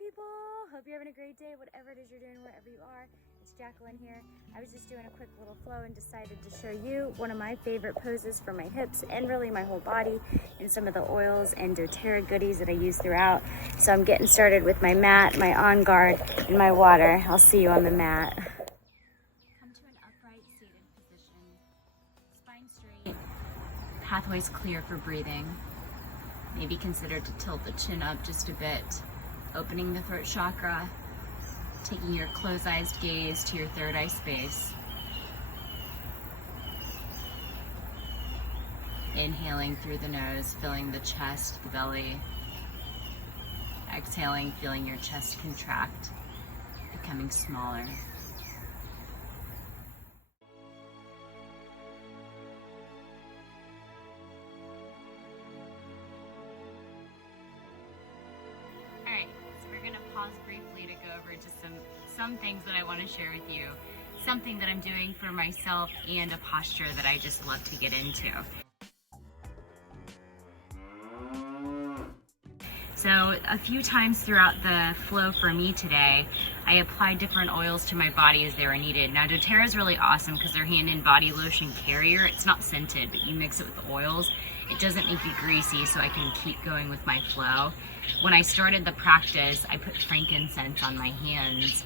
people, hope you're having a great day, whatever it is you're doing, wherever you are. It's Jacqueline here. I was just doing a quick little flow and decided to show you one of my favorite poses for my hips and really my whole body, and some of the oils and Doterra goodies that I use throughout. So I'm getting started with my mat, my on guard, and my water. I'll see you on the mat. Come to an upright seated position, spine straight, pathways clear for breathing. Maybe consider to tilt the chin up just a bit, opening the throat chakra, taking your closed-eyed gaze to your third eye space. Inhaling through the nose, filling the chest, the belly. Exhaling, feeling your chest contract, becoming smaller. Pause briefly to go over just some things that I want to share with you. Something that I'm doing for myself and a posture that I just love to get into. So a few times throughout the flow for me today, I applied different oils to my body as they were needed. Now Doterra is really awesome because they're hand and body lotion carrier. It's not scented, but you mix it with the oils. It doesn't make you greasy, so I can keep going with my flow. When I started the practice, I put frankincense on my hands.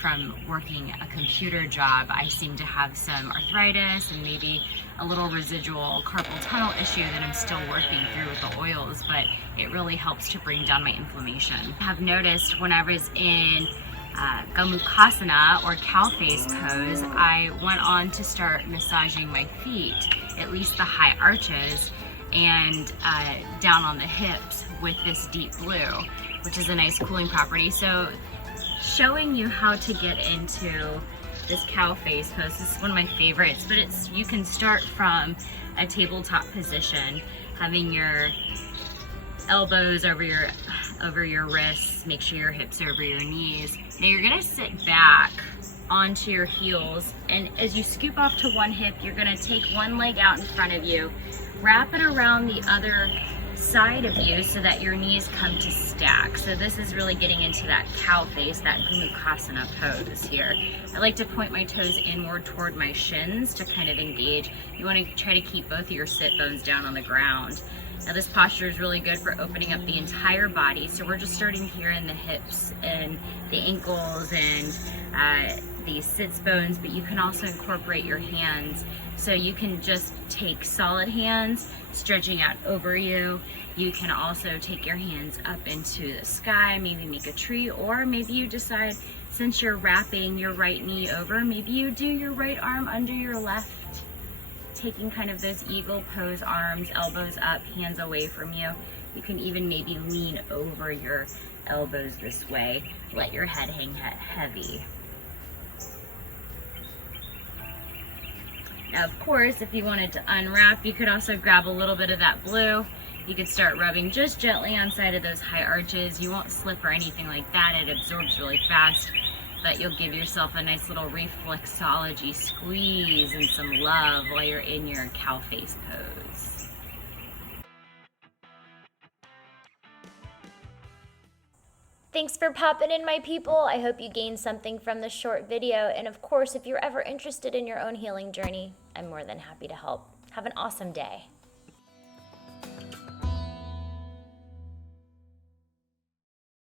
From working a computer job, I seem to have some arthritis and maybe a little residual carpal tunnel issue that I'm still working through with the oils, but it really helps to bring down my inflammation. I have noticed when I was in Gomukhasana or cow face pose, I went on to start massaging my feet, at least the high arches, and down on the hips with this deep blue, which is a nice cooling property. So showing you how to get into this cow face pose. This is one of my favorites, but you can start from a tabletop position, having your elbows over your wrists, make sure your hips are over your knees. Now you're gonna sit back onto your heels, and as you scoop off to one hip, you're gonna take one leg out in front of you, wrap it around the other side of you so that your knees come to stack. So this is really getting into that cow face, that Gomukhasana pose here. I like to point my toes inward toward my shins to kind of engage. You want to try to keep both of your sit bones down on the ground. Now this posture is really good for opening up the entire body. So we're just starting here in the hips and the ankles and the sits bones, but you can also incorporate your hands. So you can just take solid hands, stretching out over you. You can also take your hands up into the sky, maybe make a tree, or maybe you decide, since you're wrapping your right knee over, maybe you do your right arm under your left, taking kind of those eagle pose, arms, elbows up, hands away from you. You can even maybe lean over your elbows this way. Let your head hang heavy. Now, of course, if you wanted to unwrap, you could also grab a little bit of that blue. You could start rubbing just gently on side of those high arches. You won't slip or anything like that. It absorbs really fast, but you'll give yourself a nice little reflexology squeeze and some love while you're in your cow face pose. Thanks for popping in, my people. I hope you gained something from this short video. And of course, if you're ever interested in your own healing journey, I'm more than happy to help. Have an awesome day.